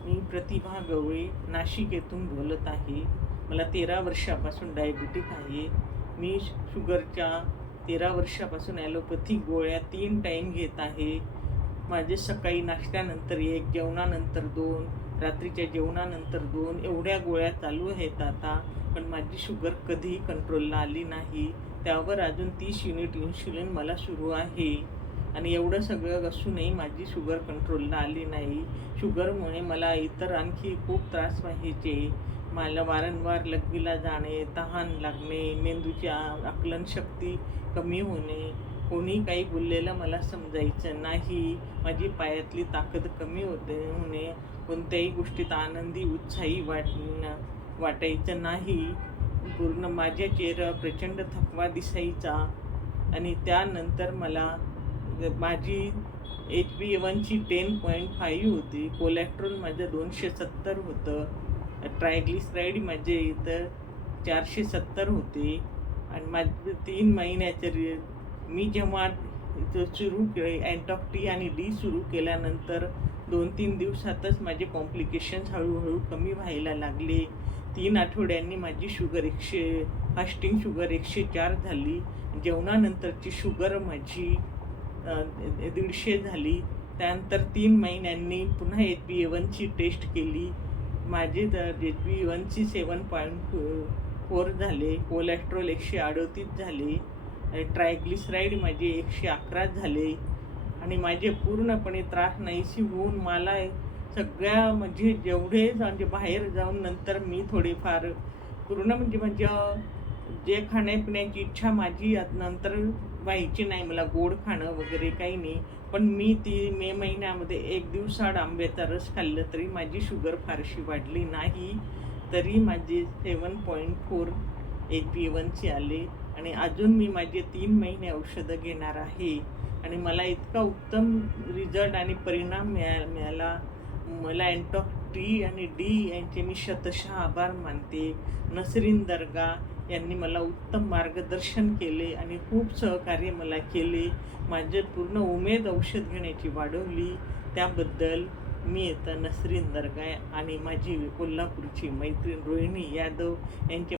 मी प्रतिभा गवळी नाशिक येथून बोलत आहे. मला 13 वर्षापासून डायबिटिक आहे. मी शुगरच्या 13 वर्षापासून ॲलोपॅथिक गोळ्या 3 टाईम घेत आहे. माझे सकाळी नाश्त्यानंतर 1, जेवणानंतर 2, रात्रीच्या जेवणानंतर 2 एवढ्या गोळ्या चालू आहेत आता. पण माझी शुगर कधीही कंट्रोलला आली नाही. त्यावर अजून 30 युनिट इन्शुलिन मला सुरू आहे. आणि एवढं सगळं असूनही माझी शुगर कंट्रोलला आली नाही. शुगरमुळे मला इतर आणखी खूप त्रास व्हायचे. मला वारंवार लघवीला जाणे, तहान लागणे, मेंदूची आकलनशक्ती कमी होणे, कोणी काही बोललेलं मला समजायचं नाही. माझी पायातली ताकद कमी होणे, कोणत्याही गोष्टीत आनंदी उत्साही वाटायचं नाही. पूर्ण माझ्या चेहऱ्यावर प्रचंड थकवा दिसायचा. आणि त्यानंतर मला माझी HbA1ची 10.5 होती. कोलेस्ट्रॉल माझं 270 होतं. ट्रायग्लिसराईड माझे इथं 470 होते. आणि माझं 3 महिन्याचं मी जेव्हा सुरू केले अँटॉक टी आणि डी सुरू केल्यानंतर 2-3 दिवसातच माझे कॉम्प्लिकेशन्स हळूहळू कमी व्हायला लागले. 3 आठवड्यांनी माझी शुगर फास्टिंग शुगर 104 झाली. जेवणानंतरची शुगर माझी 150 झाली. त्यानंतर 3 महिन्यांनी पुन्हा HbA1ची टेस्ट केली. माझे HbA1ची 7.4 झाले. कोलेस्ट्रॉल 138 झाले. ट्रायग्लिसराईड माझे 111 झाले. आणि माझे पूर्णपणे त्रास नाहीशी होऊन मला सगळ्या म्हणजे जेवढे म्हणजे बाहेर जाऊन नंतर मी थोडेफार पूर्ण म्हणजे जे खाण्यापिण्याची इच्छा माझी नंतर व्हायची नाही. मला गोड खाणं वगैरे काही नाही. पण मी मे महिन्यामध्ये 1 दिवसाआड आंब्याचा रस खाल्लं तरी माझी शुगर फारशी वाढली नाही. तरी माझे 7.4 HbA1चे आले. आणि अजून मी माझे 3 महिने औषधं घेणार आहे. आणि मला इतका उत्तम रिझल्ट आणि परिणाम मिळाला. मला अँटॉक टी आणि डी यांचे मी शतशः आभार मानते. नसरीन दर्गा यांनी मला उत्तम मार्गदर्शन केले आणि खूप सहकार्य मला केले. माझे पूर्ण उमेद औषध घेण्याची वाढवली. त्याबद्दल मी नसरीन दर्गा आणि माझी कोल्हापूरची मैत्रीण रोहिणी यादव यांचे